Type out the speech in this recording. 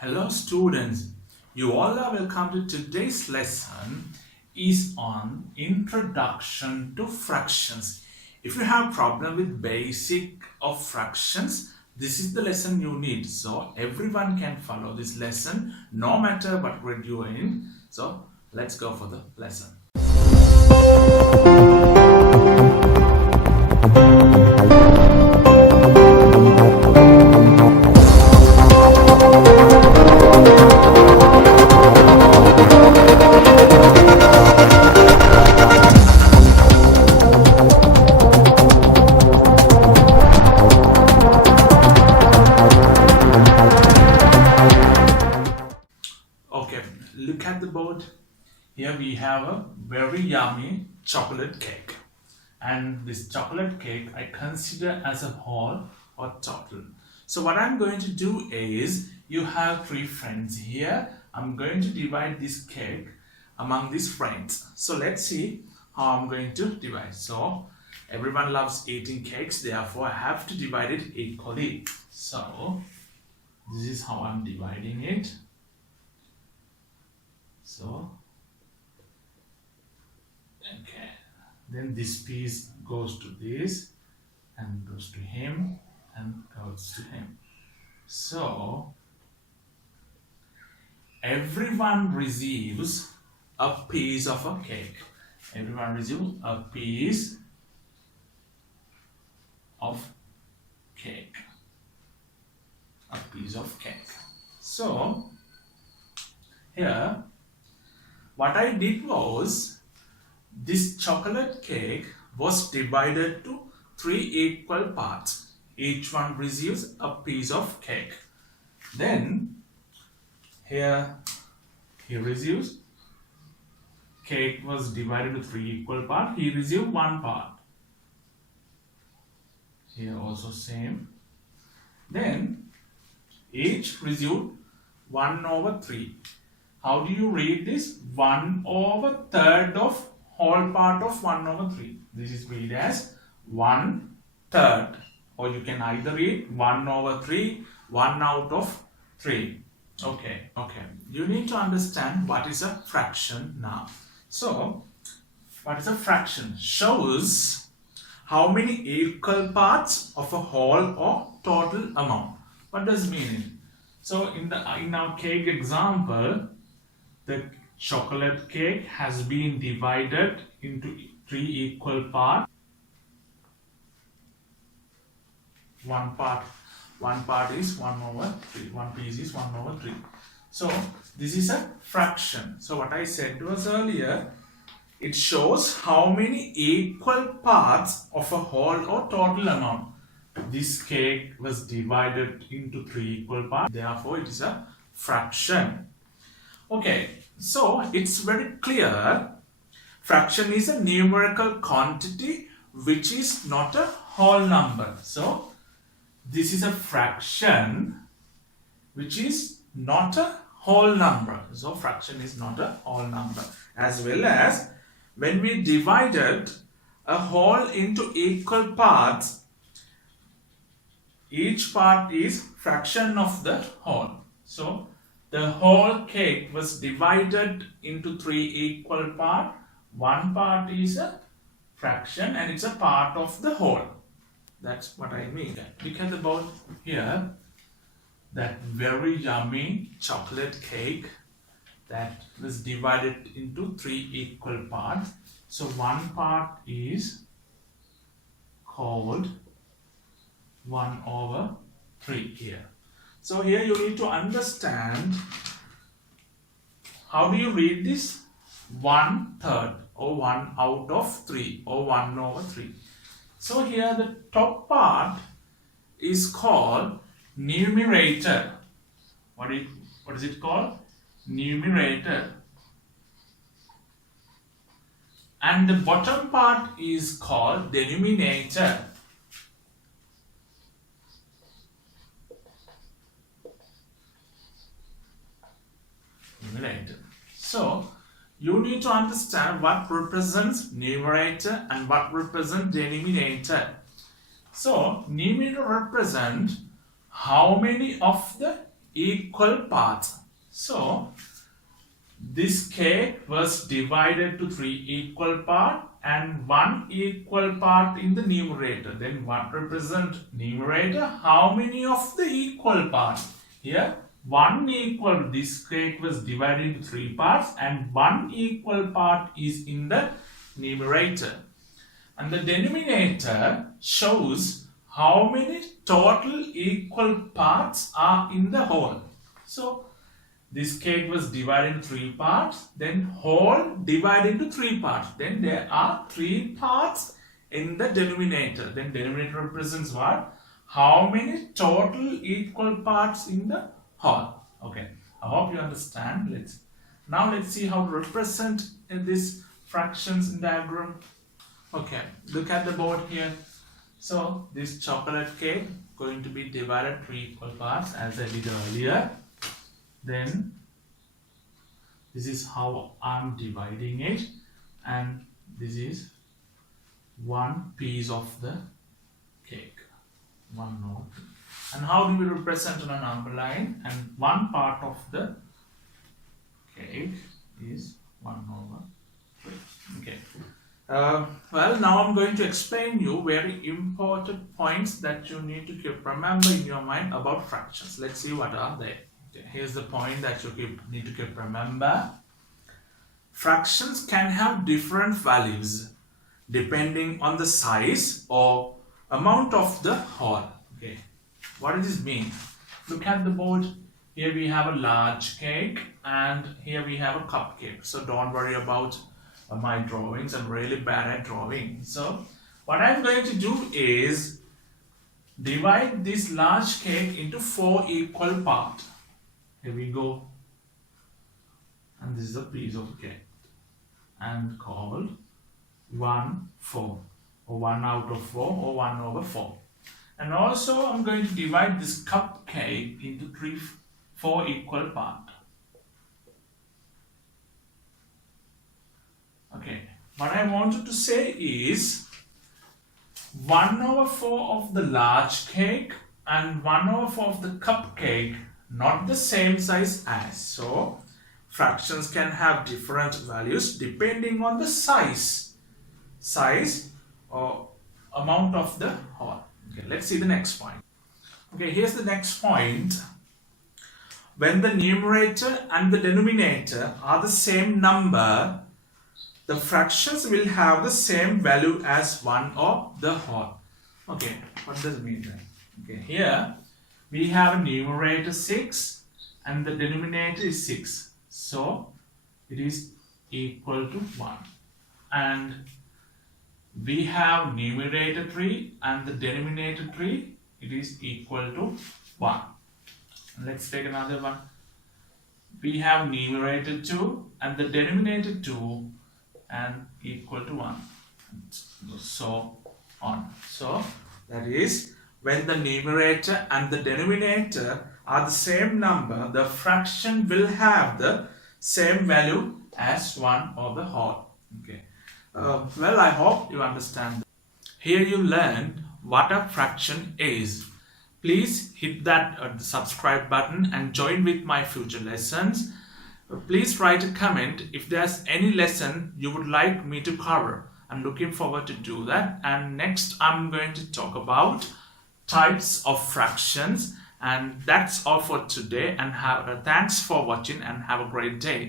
Hello students, you all are welcome to today's lesson is on Introduction to Fractions. If you have problem with basic of fractions, this is the lesson you need. So everyone can follow this lesson no matter what grade you are in. So let's go for the lesson. Okay, look at the board. Here we have a very yummy chocolate cake. And this chocolate cake I consider as a whole or total. So what I'm going to do is, you have three friends here. I'm going to divide this cake among these friends. So let's see how I'm going to divide. So everyone loves eating cakes, therefore I have to divide it equally. So this is how I'm dividing it. So, okay, then this piece goes to this and goes to him and goes to him. So, everyone receives a piece of a cake. Everyone receives a piece of cake. A piece of cake. So, here, what I did was, this chocolate cake was divided to three equal parts. Each one receives a piece of cake. Then, here he receives, cake was divided to three equal parts. He received one part. Here also same. Then, each received 1 over 3. How do you read this? 1 over third of whole part of 1 over 3. This is read as 1/3. Or you can either read 1 over 3, 1 out of 3. Okay. You need to understand what is a fraction now. So, what is a fraction? Shows how many equal parts of a whole or total amount. What does it mean? So, in our cake example, the chocolate cake has been divided into three equal parts. One part is 1 over 3. One piece is 1 over 3. So this is a fraction. So what I said was earlier, it shows how many equal parts of a whole or total amount. This cake was divided into three equal parts. Therefore, it is a fraction. Okay, so it's very clear. Fraction is a numerical quantity which is not a whole number. So, this is a fraction which is not a whole number. So, fraction is not a whole number. As well as when we divided a whole into equal parts, each part is fraction of the whole. So, the whole cake was divided into three equal parts. One part is a fraction and it's a part of the whole. That's what I mean. Look at the board here. That very yummy chocolate cake that was divided into three equal parts. So one part is called 1 over 3 here. So here you need to understand, how do you read this? 1/3 or 1 out of 3 or 1 over 3. So here the top part is called numerator. What is it called? Numerator. And the bottom part is called denominator. So, you need to understand what represents numerator and what represents denominator. So, numerator represents how many of the equal parts. So this cake was divided to 3 equal parts and 1 equal part in the numerator. Then what represent numerator? How many of the equal parts? Here 1 equal, this cake was divided into 3 parts and 1 equal part is in the numerator. And the denominator shows how many total equal parts are in the whole. So this cake was divided into 3 parts, then whole divided into 3 parts. Then there are 3 parts in the denominator. Then denominator represents what? How many total equal parts in the whole. Okay, I hope you understand. Let's see how to represent these fractions in diagram. Okay, look at the board here. So this chocolate cake going to be divided 3 equal parts as I did earlier. Then this is how I'm dividing it, and this is one piece of the cake, 1 over 3. And how do we represent on a number line? And one part of the cake is 1 over 3. Okay. Well, now I'm going to explain you very important points that you need to remember in your mind about fractions. Let's see what are they. Okay, here's the point that you need to remember. Fractions can have different values depending on the size or amount of the whole. Okay, what does this mean? Look at the board. Here we have a large cake and here we have a cupcake. So don't worry about my drawings. I'm really bad at drawing. So what I'm going to do is divide this large cake into 4 equal parts. Here we go. And this is a piece of cake and called 1, 4 or 1 out of 4 or 1 over 4. And also I'm going to divide this cupcake into 4 equal parts. Okay, what I wanted to say is 1 over 4 of the large cake and 1 over 4 of the cupcake not the same size as. So fractions can have different values depending on the size or amount of the whole. Okay, let's see the next point. Okay, here's the next point. When the numerator and the denominator are the same number, the fractions will have the same value as 1 or the whole. Okay, what does it mean then? Okay, here we have a numerator 6 and the denominator is 6. So it is equal to 1. And we have numerator 3 and the denominator 3. It is equal to 1. Let's take another one. We have numerator 2 and the denominator 2 and equal to 1. And so on. So that is, when the numerator and the denominator are the same number, the fraction will have the same value as 1 over the whole. Okay. Well, I hope you understand. Here you learned what a fraction is. Please hit that subscribe button and join with my future lessons. Please write a comment if there's any lesson you would like me to cover. I'm looking forward to do that. And next I'm going to talk about types of fractions. And that's all for today. And thanks for watching and have a great day.